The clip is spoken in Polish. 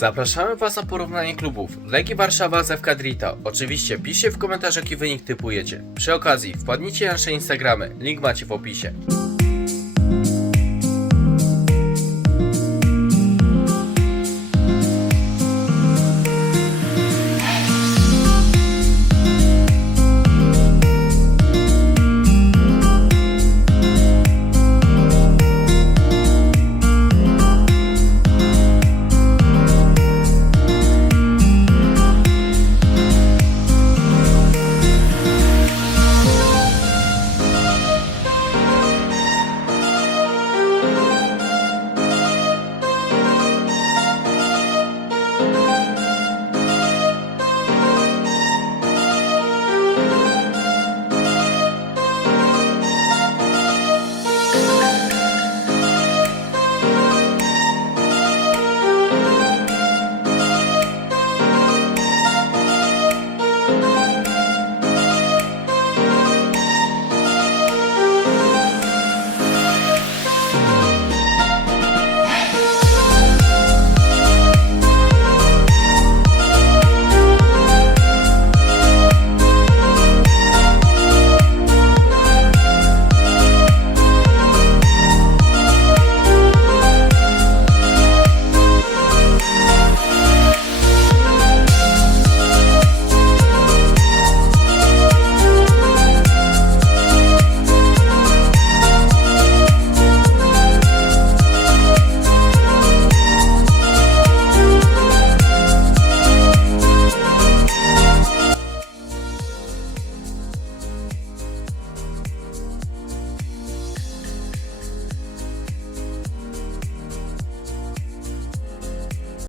Zapraszamy Was na porównanie klubów Legii Warszawa z FK Drita. Oczywiście piszcie w komentarzach jaki wynik typujecie. Przy okazji wpadnijcie na nasze Instagramy, link macie w opisie.